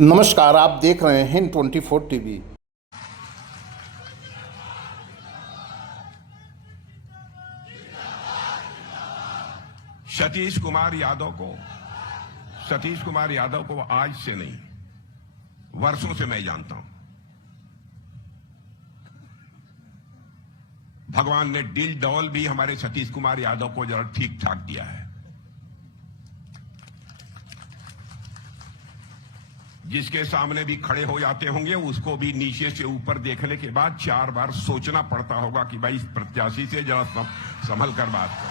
नमस्कार, आप देख रहे हैं हिंद 24 टीवी। सतीश कुमार यादव को आज से नहीं, वर्षों से मैं जानता हूं। भगवान ने दिल डौल भी हमारे सतीश कुमार यादव को जरा ठीक ठाक दिया है। जिसके सामने भी खड़े हो जाते होंगे, उसको भी नीचे से ऊपर देखने के बाद 4 बार सोचना पड़ता होगा कि भाई इस प्रत्याशी से जरा संभल कर बात करो।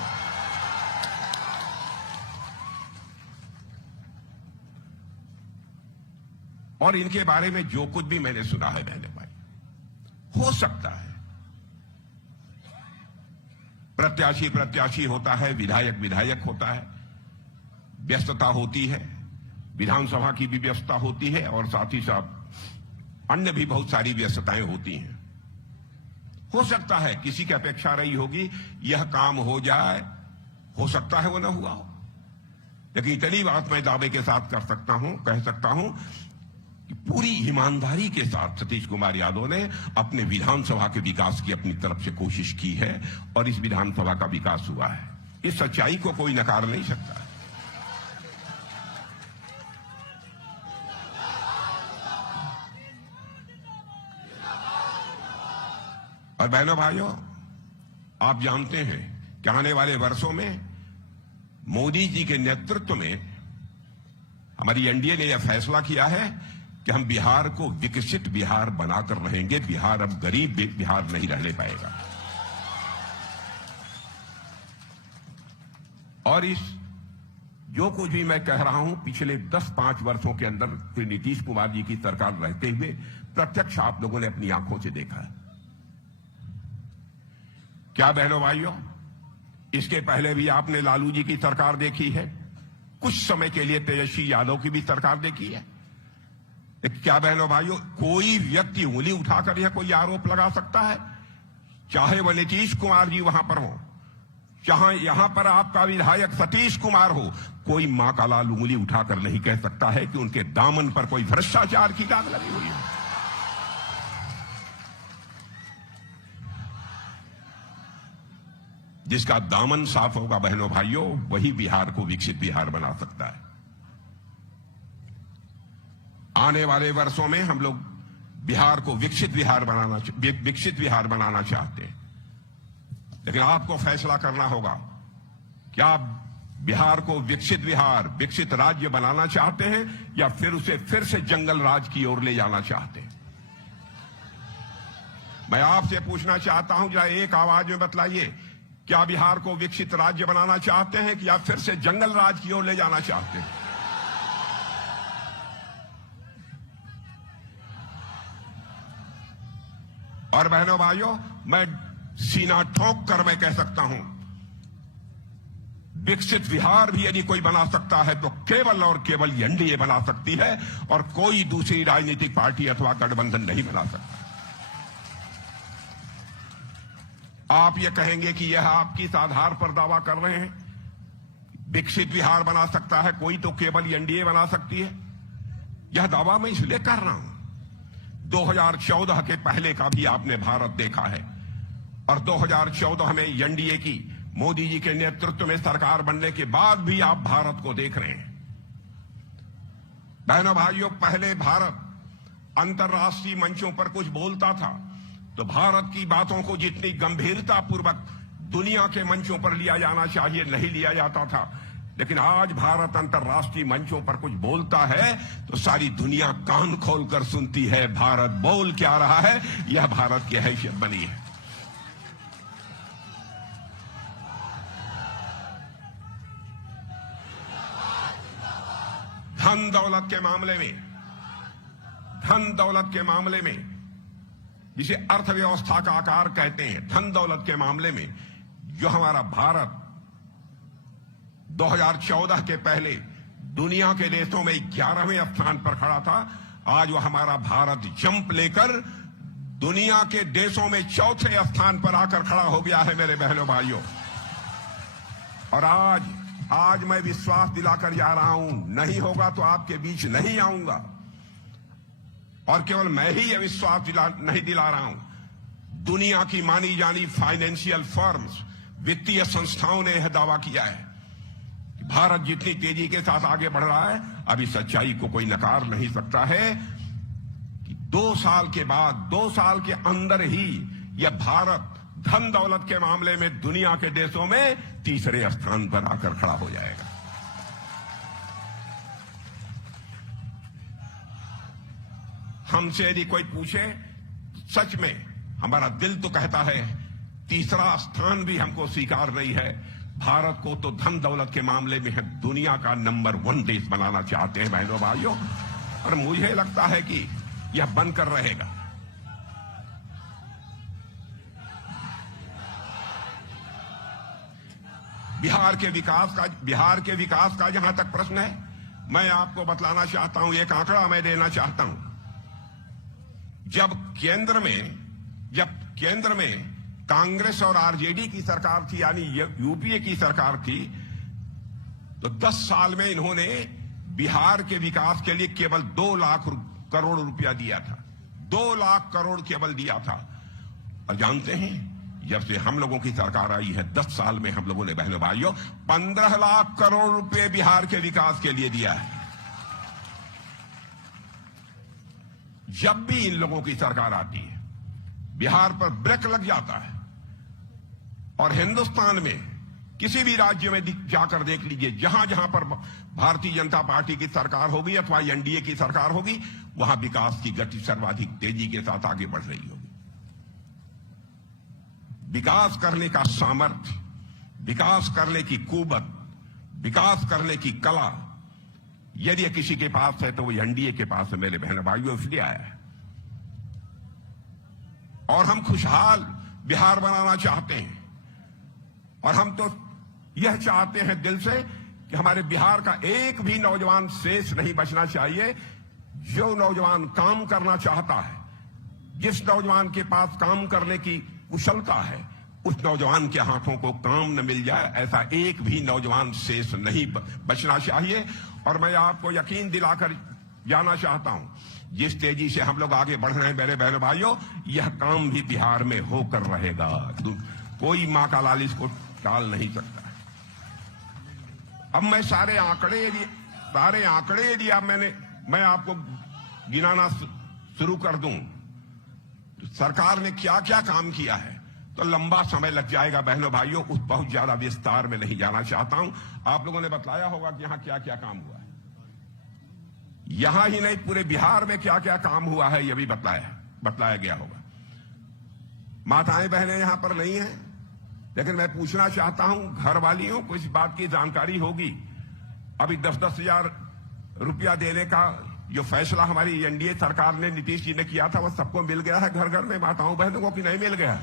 और इनके बारे में जो कुछ भी मैंने सुना है बहने भाई, हो सकता है प्रत्याशी होता है, विधायक होता है, व्यस्तता होती है, विधानसभा की भी व्यस्तता होती है और साथ ही साथ अन्य भी बहुत सारी व्यस्तताएं होती हैं। हो सकता है किसी की अपेक्षा रही होगी यह काम हो जाए, हो सकता है वो न हुआ हो, लेकिन इतनी बात मैं दावे के साथ कह सकता हूं कि पूरी ईमानदारी के साथ सतीश कुमार यादव ने अपने विधानसभा के विकास की अपनी तरफ से कोशिश की है और इस विधानसभा का विकास हुआ है। इस सच्चाई को कोई नकार नहीं सकता। और बहनों भाइयों, आप जानते हैं कि आने वाले वर्षों में मोदी जी के नेतृत्व में हमारी एनडीए ने यह फैसला किया है कि हम बिहार को विकसित बिहार बनाकर रहेंगे। बिहार अब गरीब बिहार नहीं रहने पाएगा। और इस जो कुछ भी मैं कह रहा हूं, पिछले 10-5 वर्षों के अंदर श्री नीतीश कुमार जी की सरकार रहते हुए प्रत्यक्ष आप लोगों ने अपनी आंखों से देखा है। क्या बहनों भाइयों, इसके पहले भी आपने लालू जी की सरकार देखी है, कुछ समय के लिए तेजस्वी यादव की भी सरकार देखी है। क्या बहनों भाइयों, कोई व्यक्ति उंगली उठाकर यह कोई आरोप लगा सकता है, चाहे वह नीतीश कुमार जी वहां पर हो, चाहे यहां पर आपका विधायक सतीश कुमार हो, कोई मां का लाल उंगली उठाकर नहीं कह सकता है कि उनके दामन पर कोई भ्रष्टाचार की दाग लगी हुई है। जिसका दामन साफ होगा बहनों भाइयों, वही बिहार को विकसित बिहार बना सकता है। आने वाले वर्षों में हम लोग बिहार को विकसित बिहार बनाना चाहते हैं, लेकिन आपको फैसला करना होगा कि आप बिहार को विकसित राज्य बनाना चाहते हैं या फिर उसे फिर से जंगल राज की ओर ले जाना चाहते हैं। मैं आपसे पूछना चाहता हूं, जरा एक आवाज में बतलाइए, क्या बिहार को विकसित राज्य बनाना चाहते हैं कि या फिर से जंगल राज की ओर ले जाना चाहते हैं? और बहनों भाइयों, मैं सीना ठोक कर मैं कह सकता हूं, विकसित बिहार भी यदि कोई बना सकता है तो केवल और केवल एनडीए बना सकती है और कोई दूसरी राजनीतिक पार्टी अथवा गठबंधन नहीं बना सकता। आप ये कहेंगे कि यह आप किस आधार पर दावा कर रहे हैं, विकसित बिहार बना सकता है कोई तो केवल एनडीए बना सकती है। यह दावा मैं इसलिए कर रहा हूं, 2014 के पहले का भी आपने भारत देखा है और 2014 में एनडीए की मोदी जी के नेतृत्व में सरकार बनने के बाद भी आप भारत को देख रहे हैं। बहनों भाइयों, पहले भारत अंतर्राष्ट्रीय मंचों पर कुछ बोलता था तो भारत की बातों को जितनी गंभीरता पूर्वक दुनिया के मंचों पर लिया जाना चाहिए नहीं लिया जाता था, लेकिन आज भारत अंतर्राष्ट्रीय मंचों पर कुछ बोलता है तो सारी दुनिया कान खोलकर सुनती है भारत बोल क्या रहा है। यह भारत की हैसियत बनी है। धन दौलत के मामले में जिसे अर्थव्यवस्था का आकार कहते हैं, धन दौलत के मामले में जो हमारा भारत 2014 के पहले दुनिया के देशों में 11वें स्थान पर खड़ा था, आज वो हमारा भारत जंप लेकर दुनिया के देशों में 4थे स्थान पर आकर खड़ा हो गया है मेरे बहनों भाइयों। और आज मैं विश्वास दिलाकर जा रहा हूं, नहीं होगा तो आपके बीच नहीं आऊंगा। और केवल मैं ही यह विश्वास नहीं दिला रहा हूं, दुनिया की मानी जानी फाइनेंशियल फर्म्स, वित्तीय संस्थाओं ने यह दावा किया है कि भारत जितनी तेजी के साथ आगे बढ़ रहा है, अभी सच्चाई को कोई नकार नहीं सकता है कि 2 साल के बाद, 2 साल के अंदर ही यह भारत धन दौलत के मामले में दुनिया के देशों में तीसरे स्थान पर आकर खड़ा हो जाएगा। हमसे यदि कोई पूछे, सच में हमारा दिल तो कहता है तीसरा स्थान भी हमको स्वीकार नहीं है। भारत को तो धन दौलत के मामले में दुनिया का नंबर 1 देश बनाना चाहते हैं बहनों भाइयों, और मुझे लगता है कि यह बनकर रहेगा। बिहार के विकास का जहां तक प्रश्न है, मैं आपको बतलाना चाहता हूं, एक आंकड़ा मैं देना चाहता हूं। जब केंद्र में कांग्रेस और आरजेडी की सरकार थी, यानी यूपीए की सरकार थी, तो 10 साल में इन्होंने बिहार के विकास के लिए केवल 2 लाख करोड़ रुपया दिया था। 2 लाख करोड़ केवल दिया था। और जानते हैं, जब से हम लोगों की सरकार आई है, 10 साल में हम लोगों ने बहनों भाइयों 15 लाख करोड़ रुपए बिहार के विकास के लिए दिया है। जब भी इन लोगों की सरकार आती है, बिहार पर ब्रेक लग जाता है। और हिंदुस्तान में किसी भी राज्य में जाकर देख लीजिए, जहां जहां पर भारतीय जनता पार्टी की सरकार होगी अथवा एनडीए की सरकार होगी, वहां विकास की गति सर्वाधिक तेजी के साथ आगे बढ़ रही होगी। विकास करने का सामर्थ्य, विकास करने की कुवत, विकास करने की कला यदि किसी के पास है तो वो एनडीए के पास है मेरे बहन भाइयों, इसलिए आया है। और हम खुशहाल बिहार बनाना चाहते हैं, और हम तो यह चाहते हैं दिल से कि हमारे बिहार का एक भी नौजवान शेष नहीं बचना चाहिए। जो नौजवान काम करना चाहता है, जिस नौजवान के पास काम करने की कुशलता है, उस नौजवान के हाथों को काम न मिल जाए, ऐसा एक भी नौजवान शेष नहीं बचना चाहिए। और मैं आपको यकीन दिलाकर जाना चाहता हूं, जिस तेजी से हम लोग आगे बढ़ रहे हैं मेरे बहनों भाइयों, यह काम भी बिहार में होकर रहेगा। कोई मां का लाल इसको टाल नहीं सकता। अब मैं सारे आंकड़े यदि अब मैं आपको गिनाना शुरू कर दूं, तो सरकार ने क्या क्या काम किया है, तो लंबा समय लग जाएगा बहनों भाइयों। उस बहुत ज्यादा विस्तार में नहीं जाना चाहता हूं। आप लोगों ने बताया होगा कि यहां क्या क्या काम हुआ है। यहां ही नहीं, पूरे बिहार में क्या क्या काम हुआ है यह भी बतलाया गया होगा। माताएं बहनें यहां पर नहीं हैं, लेकिन मैं पूछना चाहता हूं, घर वालियों को इस बात की जानकारी होगी, अभी 10-10 हजार रुपया देने का जो फैसला हमारी एनडीए सरकार ने, नीतीश जी ने किया था, वह सबको मिल गया है घर घर में माताओं बहनों को, कि नहीं मिल गया?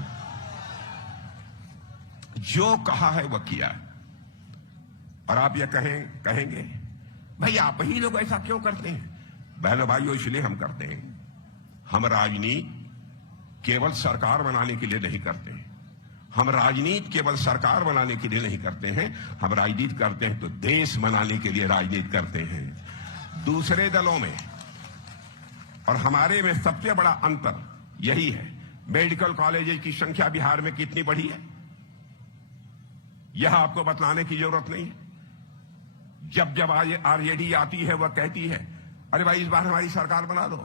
जो कहा है वह किया है। और आप ये कहेंगे भाई आप ही लोग ऐसा क्यों करते हैं? बहनों भाइयों, इसलिए हम करते हैं। हम राजनीति केवल सरकार बनाने के लिए नहीं करते हैं। हम राजनीति केवल सरकार बनाने के लिए नहीं करते हैं। हम राजनीति करते हैं तो देश बनाने के लिए राजनीति करते हैं। दूसरे दलों में और हमारे में सबसे बड़ा अंतर यही है। मेडिकल कॉलेज की संख्या बिहार में कितनी बढ़ी है, यह आपको बतलाने की जरूरत नहीं है। जब आरजेडी आती है, वह कहती है, अरे भाई इस बार हमारी सरकार बना दो,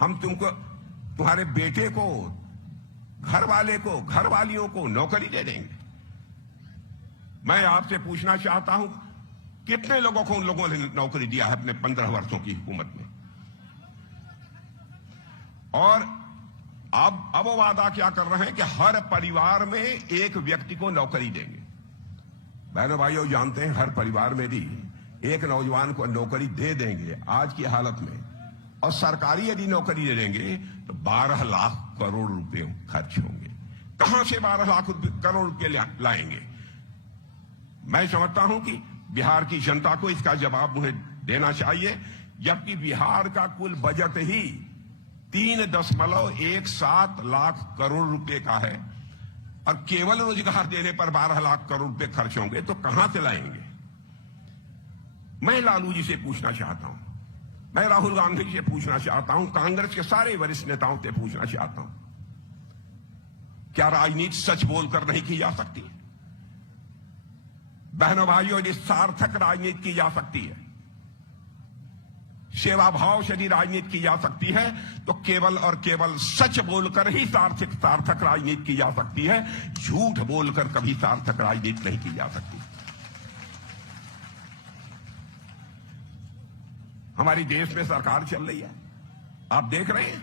हम तुमको, तुम्हारे बेटे को, घर वाले को, घर वालियों को नौकरी दे देंगे। मैं आपसे पूछना चाहता हूं, कितने लोगों को उन लोगों ने नौकरी दिया है अपने 15 वर्षों की हुकूमत में? और अब वो वादा क्या कर रहे हैं कि हर परिवार में एक व्यक्ति को नौकरी देंगे। बहनों भाइयों, जानते हैं हर परिवार में भी एक नौजवान को नौकरी दे देंगे आज की हालत में, और सरकारी यदि नौकरी दे देंगे तो 12 लाख करोड़ रुपए खर्च होंगे। कहां से 12 लाख करोड़ रुपए लाएंगे? मैं समझता हूं कि बिहार की जनता को इसका जवाब मुझे देना चाहिए, जबकि बिहार का कुल बजट ही 3.17 लाख करोड़ रुपए का है, और केवल रोजगार देने पर 12 लाख करोड़ रुपए खर्च होंगे, तो कहां से लाएंगे? मैं लालू जी से पूछना चाहता हूं, मैं राहुल गांधी से पूछना चाहता हूं, कांग्रेस के सारे वरिष्ठ नेताओं से पूछना चाहता हूं, क्या राजनीति सच बोलकर नहीं की जा सकती? बहनों भाइयों, यदि सार्थक राजनीति की जा सकती है, सेवा भाव से यदि राजनीति की जा सकती है, तो केवल और केवल सच बोलकर ही सार्थक राजनीति की जा सकती है। झूठ बोलकर कभी सार्थक राजनीति नहीं की जा सकती। हमारी देश में सरकार चल रही है, आप देख रहे हैं,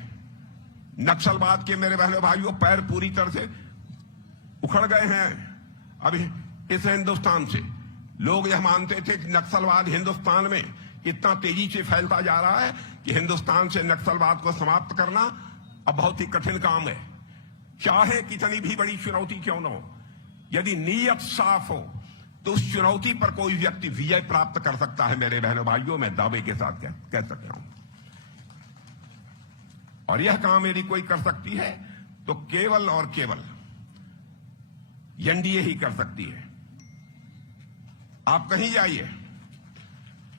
नक्सलवाद के मेरे बहनों भाइयों पैर पूरी तरह से उखड़ गए हैं। अभी इस हिंदुस्तान से लोग यह मानते थे कि नक्सलवाद हिंदुस्तान में इतना तेजी से फैलता जा रहा है कि हिंदुस्तान से नक्सलवाद को समाप्त करना अब बहुत ही कठिन काम है। चाहे कितनी भी बड़ी चुनौती क्यों न हो, यदि नीयत साफ हो तो उस चुनौती पर कोई व्यक्ति विजय प्राप्त कर सकता है। मेरे बहनों भाइयों, मैं दावे के साथ कह सकता हूं, और यह काम यदि कोई कर सकती है तो केवल और केवल एनडीए ही कर सकती है। आप कहीं जाइए,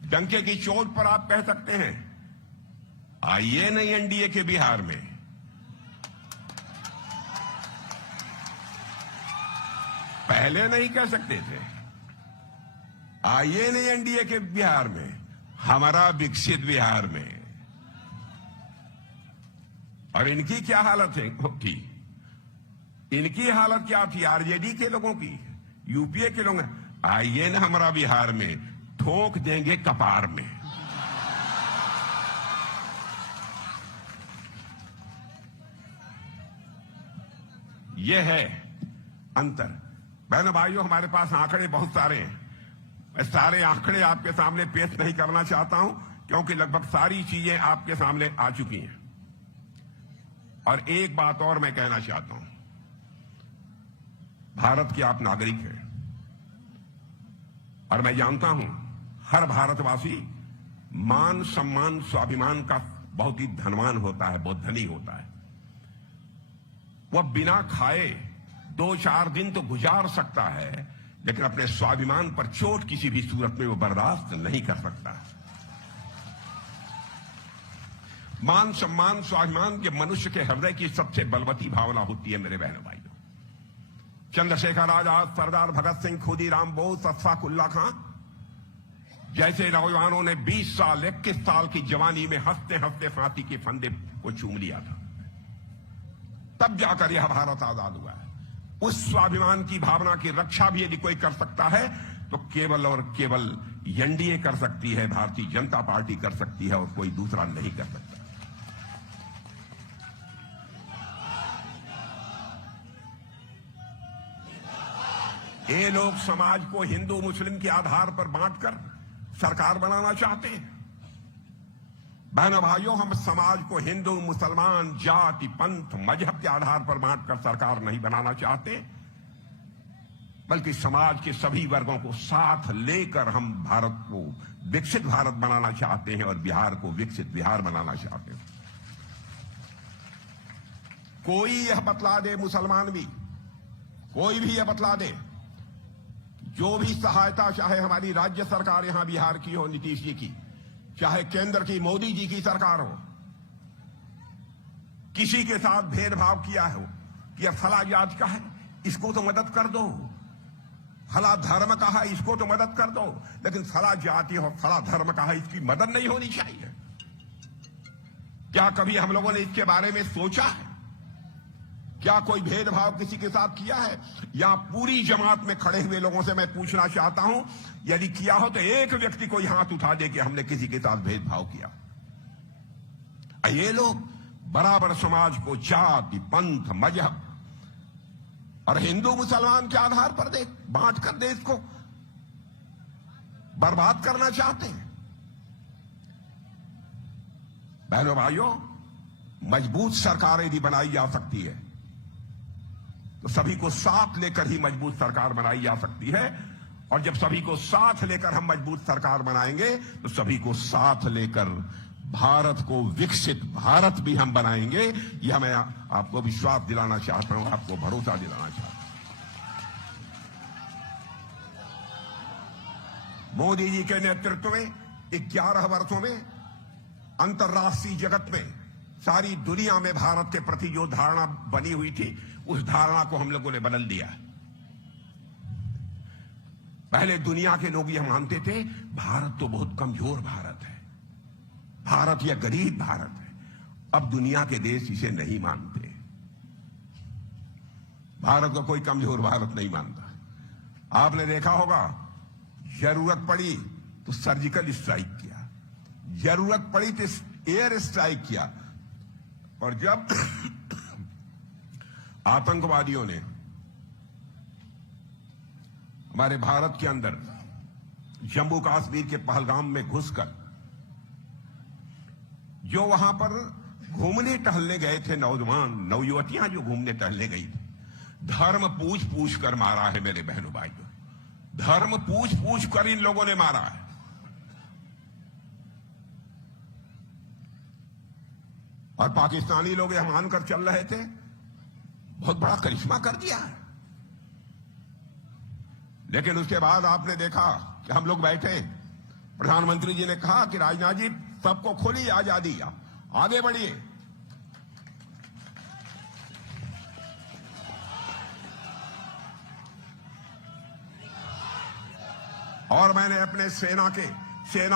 डंके की चोट पर आप कह सकते हैं आइए नहीं एनडीए के बिहार में, पहले नहीं कह सकते थे आइए नहीं एनडीए के बिहार में, हमारा विकसित बिहार में। और इनकी क्या हालत है की? इनकी हालत क्या थी? आरजेडी के लोगों की, यूपीए के लोग, आइए ना हमारा बिहार में, ठोक देंगे कपार में। यह है अंतर। बहनों भाइयों, हमारे पास आंकड़े बहुत सारे हैं। मैं सारे आंकड़े आपके सामने पेश नहीं करना चाहता हूं, क्योंकि लगभग सारी चीजें आपके सामने आ चुकी हैं। और एक बात और मैं कहना चाहता हूं, भारत के आप नागरिक हैं, और मैं जानता हूं हर भारतवासी मान, सम्मान, स्वाभिमान का बहुत ही धनवान होता है, बहुत धनी होता है। वह बिना खाए 2-4 दिन तो गुजार सकता है, लेकिन अपने स्वाभिमान पर चोट किसी भी सूरत में वो बर्दाश्त नहीं कर सकता। मान, सम्मान, स्वाभिमान के मनुष्य के हृदय की सबसे बलवती भावना होती है। मेरे बहनों भाइयों, चंद्रशेखर आजाद, सरदार भगत सिंह, खुदीराम बोस, अशफाक उल्लाह खां जैसे नौजवानों ने 20 साल, 21 साल की जवानी में हंसते हंसते फांसी के फंदे को चूम लिया था, तब जाकर यह भारत आजाद हुआ है। उस स्वाभिमान की भावना की रक्षा भी यदि कोई कर सकता है तो केवल और केवल एनडीए कर सकती है, भारतीय जनता पार्टी कर सकती है, और कोई दूसरा नहीं कर सकता। ये लोग समाज को हिंदू मुस्लिम के आधार पर बांटकर सरकार बनाना चाहते हैं। बहनों भाइयों, हम समाज को हिंदू, मुसलमान, जाति, पंथ, मजहब के आधार पर बांटकर सरकार नहीं बनाना चाहते, बल्कि समाज के सभी वर्गों को साथ लेकर हम भारत को विकसित भारत बनाना चाहते हैं, और बिहार को विकसित बिहार बनाना चाहते हैं। कोई यह बतला दे, मुसलमान भी, कोई भी यह बतला दे, जो भी सहायता, चाहे हमारी राज्य सरकार यहां बिहार की हो, नीतीश जी की, चाहे केंद्र की मोदी जी की सरकार हो, किसी के साथ भेदभाव किया हो कि यह फला जात का है, इसको तो मदद कर दो, फला धर्म का है, इसको तो मदद कर दो, लेकिन फला जाति हो, फला धर्म का है, इसकी मदद नहीं होनी चाहिए। क्या कभी हम लोगों ने इसके बारे में सोचा है? क्या कोई भेदभाव किसी के साथ किया है? या पूरी जमात में खड़े हुए लोगों से मैं पूछना चाहता हूं, यदि किया हो तो एक व्यक्ति कोई हाथ उठा दे कि हमने किसी के साथ भेदभाव किया। ये लोग बराबर समाज को जाति, पंथ, मजहब और हिंदू मुसलमान के आधार पर बांट कर देश को बर्बाद करना चाहते हैं। बहनों भाइयों, मजबूत सरकार यदि बनाई जा सकती है तो सभी को साथ लेकर ही मजबूत सरकार बनाई जा सकती है, और जब सभी को साथ लेकर हम मजबूत सरकार बनाएंगे तो सभी को साथ लेकर भारत को विकसित भारत भी हम बनाएंगे। यह मैं आपको विश्वास दिलाना चाहता हूं, आपको भरोसा दिलाना चाहता हूं। मोदी जी के नेतृत्व में 11 वर्षों में अंतर्राष्ट्रीय जगत में, सारी दुनिया में भारत के प्रति जो धारणा बनी हुई थी, उस धारणा को हम लोगों ने बदल दिया। पहले दुनिया के लोग यह मानते थे भारत तो बहुत कमजोर भारत है, भारत यह गरीब भारत है। अब दुनिया के देश इसे नहीं मानते। भारत को कोई कमजोर भारत नहीं मानता। आपने देखा होगा, जरूरत पड़ी तो सर्जिकल स्ट्राइक किया, जरूरत पड़ी तो एयर स्ट्राइक किया, और जब आतंकवादियों ने हमारे भारत के अंदर जम्मू कश्मीर के पहलगाम में घुसकर जो वहां पर घूमने टहलने गए थे नौजवान नवयुवतियां जो घूमने टहलने गई थी, धर्म पूछ पूछ कर मारा है मेरे बहनों भाइयों, धर्म पूछ पूछ कर इन लोगों ने मारा है। और पाकिस्तानी लोग यह मानकर चल रहे थे बहुत बड़ा करिश्मा कर दिया है। लेकिन उसके बाद आपने देखा कि हम लोग बैठे, प्रधानमंत्री जी ने कहा कि राजनाथ जी सबको खुली आजादी, आगे बढ़िए। और मैंने अपने सेना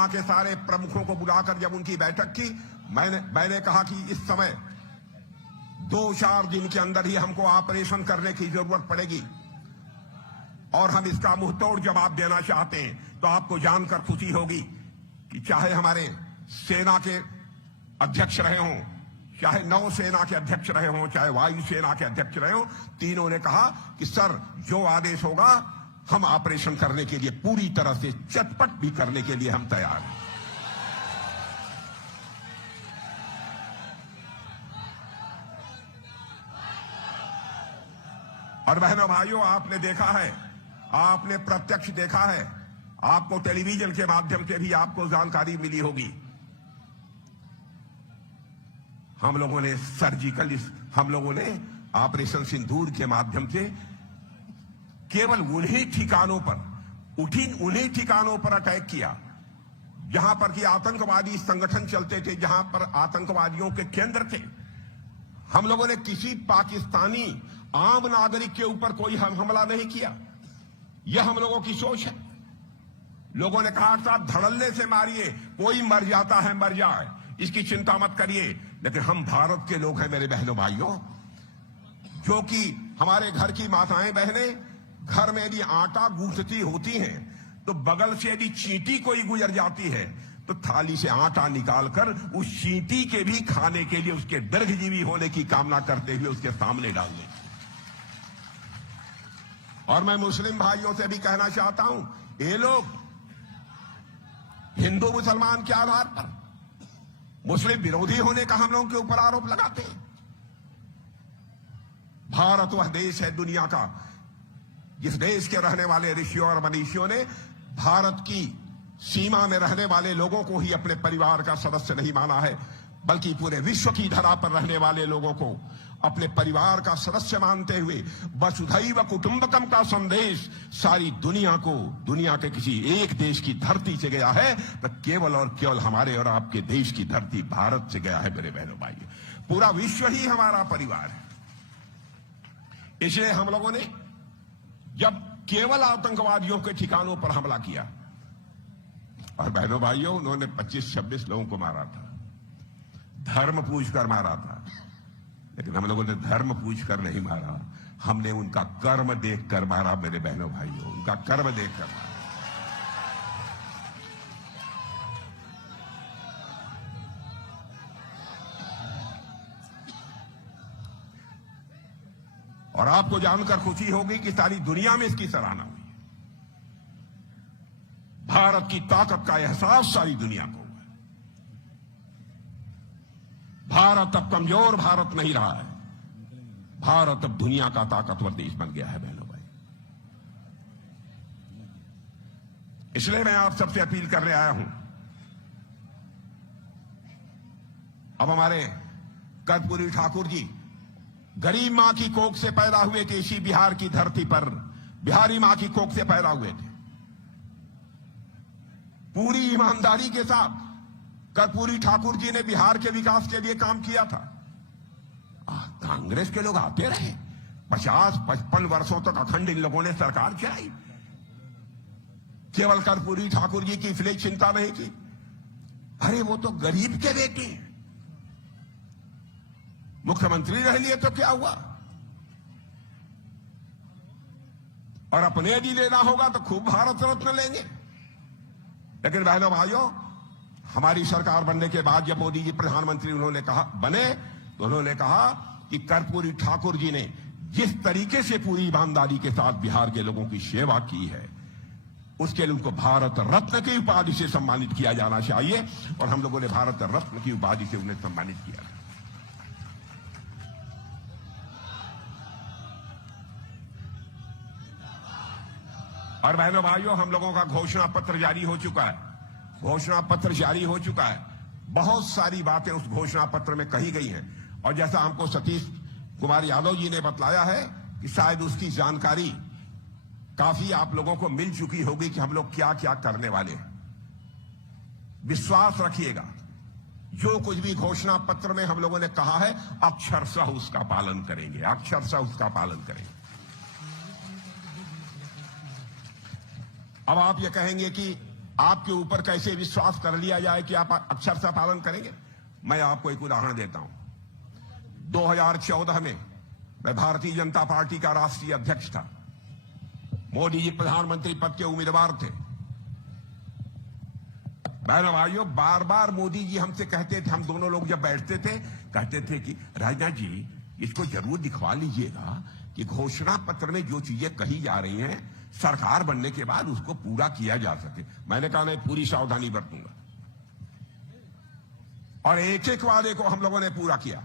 के सारे प्रमुखों को बुलाकर जब उनकी बैठक की, मैंने कहा कि इस समय 2-4 दिन के अंदर ही हमको ऑपरेशन करने की जरूरत पड़ेगी और हम इसका मुंहतोड़ जवाब देना चाहते हैं। तो आपको जानकर खुशी होगी कि चाहे हमारे सेना के अध्यक्ष रहे हों, चाहे नौसेना के अध्यक्ष रहे हों, चाहे वायुसेना के अध्यक्ष रहे हों, तीनों ने कहा कि सर जो आदेश होगा हम ऑपरेशन करने के लिए पूरी तरह से चटपट भी करने के लिए हम तैयार हैं। और बहनों भाइयों, आपने देखा है, आपने प्रत्यक्ष देखा है, आपको टेलीविजन के माध्यम से भी आपको जानकारी मिली होगी, हम लोगों ने ऑपरेशन सिंदूर के माध्यम से केवल उन्हीं ठिकानों पर अटैक किया जहां पर कि आतंकवादी संगठन चलते थे, जहां पर आतंकवादियों के केंद्र थे। हम लोगों ने किसी पाकिस्तानी आम नागरिक के ऊपर कोई हमला नहीं किया। यह हम लोगों की सोच है। लोगों ने कहा साहब धड़ल्ले से मारिए, कोई मर जाता है मर जाए, इसकी चिंता मत करिए। लेकिन हम भारत के लोग हैं मेरे बहनों भाइयों, जो कि हमारे घर की माताएं बहनें घर में यदि आटा गूंथती होती हैं तो बगल से यदि चींटी कोई गुजर जाती है तो थाली से आटा निकालकर उस चींटी के भी खाने के लिए उसके दीर्घजीवी होने की कामना करते हुए उसके सामने डाल दें। और मैं मुस्लिम भाइयों से भी कहना चाहता हूं, ये लोग हिंदू मुसलमान के आधार पर मुस्लिम विरोधी होने का हम लोगों के ऊपर आरोप लगाते हैं। भारत वह देश है दुनिया का जिस देश के रहने वाले ऋषियों और मनीषियों ने भारत की सीमा में रहने वाले लोगों को ही अपने परिवार का सदस्य नहीं माना है, बल्कि पूरे विश्व की धरा पर रहने वाले लोगों को अपने परिवार का सदस्य मानते हुए वसुधैव कुटुंबकम का संदेश सारी दुनिया को, दुनिया के किसी एक देश की धरती से गया है तो केवल और केवल हमारे और आपके देश की धरती भारत से गया है। मेरे बहनों भाइयों, पूरा विश्व ही हमारा परिवार है। इसलिए हम लोगों ने जब केवल आतंकवादियों के ठिकानों पर हमला किया, और बहनों भाइयों उन्होंने 25-26 लोगों को मारा था, धर्म पूछकर मारा था, लेकिन हम लोगों ने धर्म पूछकर नहीं मारा, हमने उनका कर्म देखकर मारा। मेरे बहनों भाइयों, उनका कर्म देखकर मारा। और आपको जानकर खुशी होगी कि सारी दुनिया में इसकी सराहना हुई। भारत की ताकत का एहसास सारी दुनिया को हुआ। भारत अब कमजोर भारत नहीं रहा है, भारत अब दुनिया का ताकतवर देश बन गया है बहनों भाई। इसलिए मैं आप सबसे अपील करने आया हूं। अब हमारे कर्पूरी ठाकुर जी गरीब मां की कोख से पैदा हुए थे, इसी बिहार की धरती पर बिहारी मां की कोख से पैदा हुए थे। पूरी ईमानदारी के साथ कर्पूरी ठाकुर जी ने बिहार के विकास के लिए काम किया था। कांग्रेस के लोग आते रहे, 50-55 वर्षों तक अखंड इन लोगों ने सरकार चलाई। केवल कर्पूरी ठाकुर जी की इसलिए चिंता नहीं की। अरे वो तो गरीब के बेटे हैं, मुख्यमंत्री रह लिए तो क्या हुआ? और अपने यदि लेना होगा तो खूब भारत रत्न लेंगे। लेकिन बहनों भाइयों, हमारी सरकार बनने के बाद जब मोदी जी प्रधानमंत्री उन्होंने कहा बने, तो उन्होंने कहा कि कर्पूरी ठाकुर जी ने जिस तरीके से पूरी ईमानदारी के साथ बिहार के लोगों की सेवा की है, उसके लिए उनको भारत रत्न की उपाधि से सम्मानित किया जाना चाहिए। और हम लोगों ने भारत रत्न की उपाधि से उन्हें सम्मानित किया। और बहनों भाइयों, हम लोगों का घोषणा पत्र जारी हो चुका है। घोषणा पत्र जारी हो चुका है। बहुत सारी बातें उस घोषणा पत्र में कही गई हैं। और जैसा हमको सतीश कुमार यादव जी ने बतलाया है कि शायद उसकी जानकारी काफी आप लोगों को मिल चुकी होगी कि हम लोग क्या क्या करने वाले हैं। विश्वास रखिएगा, जो कुछ भी घोषणा पत्र में हम लोगों ने कहा है, अक्षरशः उसका पालन करेंगे, अक्षरशः उसका पालन करेंगे। अब आप ये कहेंगे कि आपके ऊपर कैसे विश्वास कर लिया जाए कि आप अक्षरशः पालन करेंगे। मैं आपको एक उदाहरण देता हूं। 2014 में मैं भारतीय जनता पार्टी का राष्ट्रीय अध्यक्ष था। मोदी जी प्रधानमंत्री पद के उम्मीदवार थे। बहनों भाइयों, बार बार मोदी जी हमसे कहते थे, हम दोनों लोग जब बैठते थे, कहते थे कि राजनाथ जी, इसको जरूर दिखवा लीजिएगा कि घोषणा पत्र में जो चीजें कही जा रही हैं, सरकार बनने के बाद उसको पूरा किया जा सके। मैंने कहा नहीं, पूरी सावधानी बरतूंगा। और एक एक वादे को हम लोगों ने पूरा किया।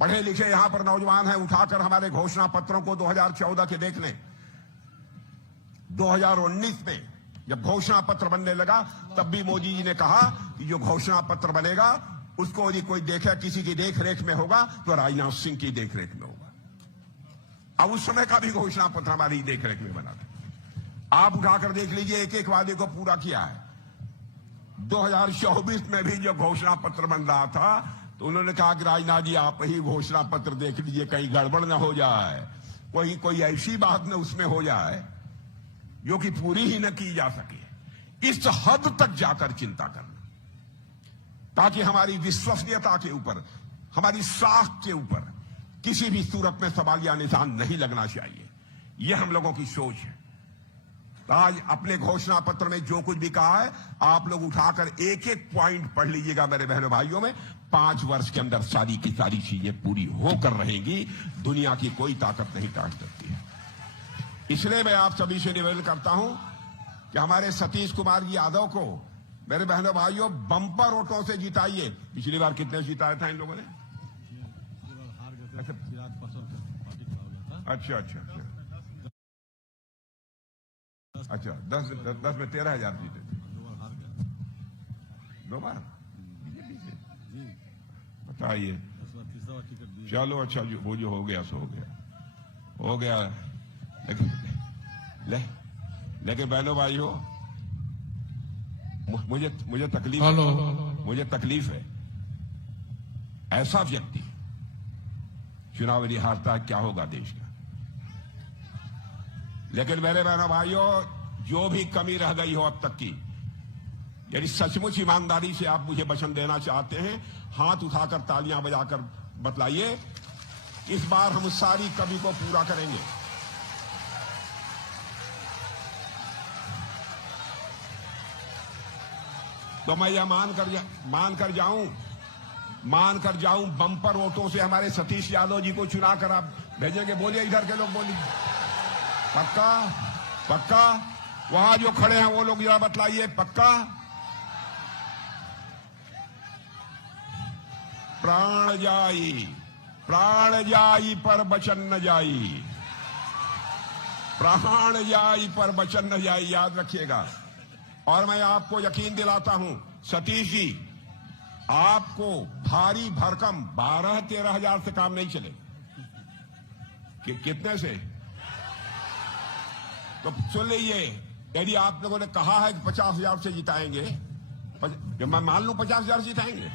पढ़े लिखे यहां पर नौजवान हैं, उठाकर हमारे घोषणा पत्रों को 2014 के देख लें। 2019 में जब घोषणा पत्र बनने लगा, तब भी मोदी जी ने कहा कि जो घोषणा पत्र बनेगा उसको यदि कोई देखे, किसी की देखरेख में होगा तो राजनाथ सिंह की देखरेख में होगा। अब उस समय का भी घोषणा पत्र हमारी देखरेख में बना था। आप उठाकर देख लीजिए, एक एक वादे को पूरा किया है। 2024 में भी जो घोषणा पत्र बन रहा था, तो उन्होंने कहा कि राजनाथ जी, आप ही घोषणा पत्र देख लीजिए, कहीं गड़बड़ न हो जाए, कोई ऐसी बात न उसमें हो जाए जो कि पूरी ही न की जा सके। इस हद तक जाकर चिंता करना, ताकि हमारी विश्वसनीयता के ऊपर, हमारी साख के ऊपर किसी भी सूरत में सवालिया निशान नहीं लगना चाहिए। यह हम लोगों की सोच है। तो आज अपने घोषणा पत्र में जो कुछ भी कहा है, आप लोग उठाकर एक एक पॉइंट पढ़ लीजिएगा मेरे बहनों भाइयों। में 5 वर्ष के अंदर सारी की सारी चीजें पूरी होकर रहेंगी। दुनिया की कोई ताकत नहीं टाल सकती है। इसलिए मैं आप सभी से निवेदन करता हूं कि हमारे सतीश कुमार यादव को मेरे बहनों भाइयों बम्पर वोटों से जिताइए। पिछली बार कितने जिताया था इन लोगों ने? अच्छा अच्छा अच्छा अच्छा 10 में 13,000 जीते थे। 2 बार बताइए। चलो अच्छा, वो जो हो गया सो हो गया। लेकिन बहनों भाइयों, मुझे तकलीफ है। ऐसा व्यक्ति चुनाव यदि हारता है, क्या होगा देश का। लेकिन मेरे बहनों भाइयों, जो भी कमी रह गई हो अब तक की, यदि सचमुच ईमानदारी से आप मुझे वचन देना चाहते हैं, हाथ उठाकर तालियां बजाकर बतलाइए। इस बार हम सारी कमी को पूरा करेंगे। तो मैं यह मान कर जाऊं बम्पर वोटों से हमारे सतीश यादव जी को चुना कर आप भेजेंगे। बोलिए, इधर के लोग बोलिए। पक्का? वहां जो खड़े हैं वो लोग जरा बतलाइए, पक्का? प्राण जाई पर वचन न जाई। प्राण जाई पर वचन न जाई, याद रखिएगा। और मैं आपको यकीन दिलाता हूं, सतीश जी, आपको भारी भरकम 12-13 हजार से काम नहीं चले। कितने से? तो सुन लीजिए, यदि आप लोगों ने कहा है कि 50,000 से जिताएंगे, मैं मान लूं 50,000 जिताएंगे।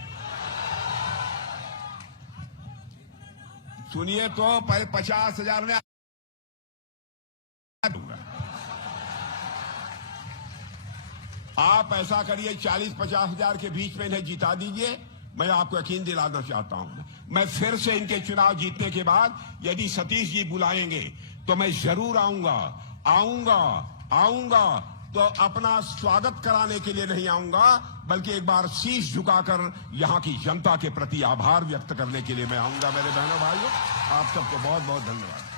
सुनिए तो पहले 50,000 में दूंगा। आप ऐसा करिए 40-50 हजार के बीच में इन्हें जिता दीजिए। मैं आपको यकीन दिलाना चाहता हूं, मैं फिर से इनके चुनाव जीतने के बाद यदि सतीश जी बुलाएंगे तो मैं जरूर आऊंगा तो अपना स्वागत कराने के लिए नहीं आऊंगा, बल्कि एक बार शीश झुकाकर यहां की जनता के प्रति आभार व्यक्त करने के लिए मैं आऊंगा। मेरे बहनों भाइयों, आप सबको बहुत बहुत धन्यवाद।